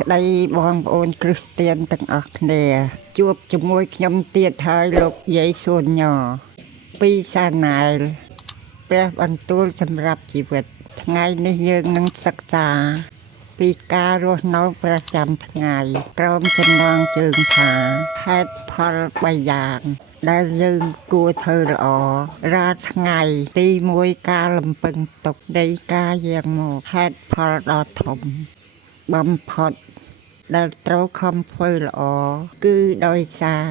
ក្តីបងប្អូនគ្រីស្ទានទាំងអស់គ្នាជួបជាមួយខ្ញុំទៀតហើយលោកយាយសួនញពីសាណែលព្រះបន្ទូលសម្រាប់ជីវិតថ្ងៃនេះយើងនឹងសិក្សាពីការរស់នៅប្រចាំថ្ងៃក្រោមចំណងជើងថាហេតុផល3យ៉ាងដែលយើងគួរធ្វើល្អរាល់ថ្ងៃទី1ការលំពឹងទុកនៃការយាងមកហេតុផលដ៏ធំបំផុតដែលត្រូវខំធ្វើល្អគឺដោយសារ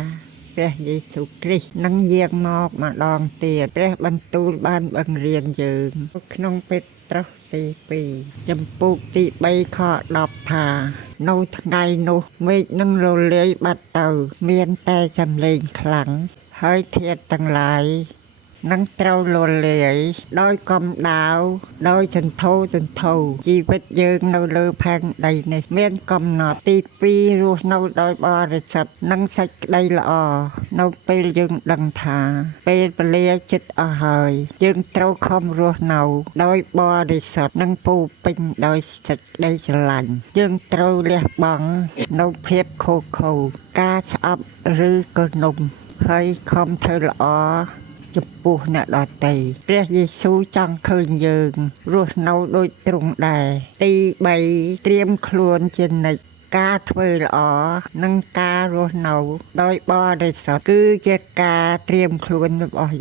ព្រះយេស៊ូវគ្រីស្ទនឹងយាងមកម្ដងទៀតព្រះបន្ទូលបានបង្រៀនយើងក្នុងពេត្រុសទី2ចំពុកទី3ខ10ថានៅថ្ងៃនោះមេឃនឹងរលាយបាត់ទៅមានតែសំឡេងខ្លាំងហើយធាតុទាំងឡាយនឹងត្រូវលលាយដោយកំដៅដោយសន្ធោសន្ធៅជីវិតយើងនៅលើផែនដីនេះមានកំណត់ទី2រស់នៅដោយបរិសុទ្ធនិងសេចក្តីល្អនៅពេលយើងដឹងថាពេលវេលាជិតអស់ហើយយើងត្រូវខំរស់នៅដោយបរិសុទ្ធនិងពោពេញដោយសេចក្តីស្រឡាញ់យើងត្រូវលះបង់នៅភាពខូខើការស្អប់ឬក៏នំហើយខំធ្វើល្អចំពោះអ្នកដទៃព្រះយេស៊ូវចង់ឃើញយើងរស់នៅដូចទ្រង់ដែរទី3ត្រៀមខ្លួនជានិច្ចការធ្វើល្អនិងការរស់នៅដោយបរិសុទ្ធគឺជាការត្រៀមខ្លួនរបស់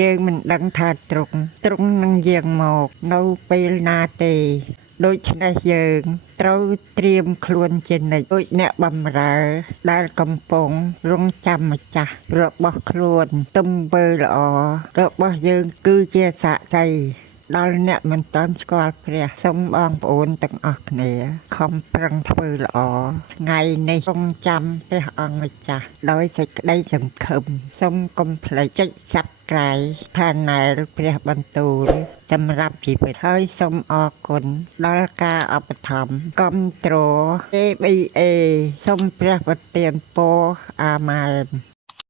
យើងមិនដឹងថាទ្រង់នឹងយាងមកនៅពេលណាទេដូច្នេះយើងត្រូវត្រៀមខ្លួនជានិច្ចដូចអ្នកបម្រើដែលកំពុងរង់ចាំម្ចាស់របស់ខ្លួនទំធ្វើល្អរបស់យើងគឺជាសាក្សីដល់អ្នកមិនទាន់ស្គាល់ព្រះសូមបងប្អូនទាំងអស់គ្នាខំប្រឹងធ្វើល្អថ្ងៃនេះរង់ចាំព្រះអង្គម្ចាស់ដោយសេចក្តីសង្ឃឹមសូមកុំភ្លេចចុច Subscribe ថាណែលព្រះបន្ទូលសម្រាប់ជីវិតហើយសូមអរគុណដល់ការឧបត្ថម្ភគាំទ្រ ABA សូមព្រះប្រទានពរអាម៉ែន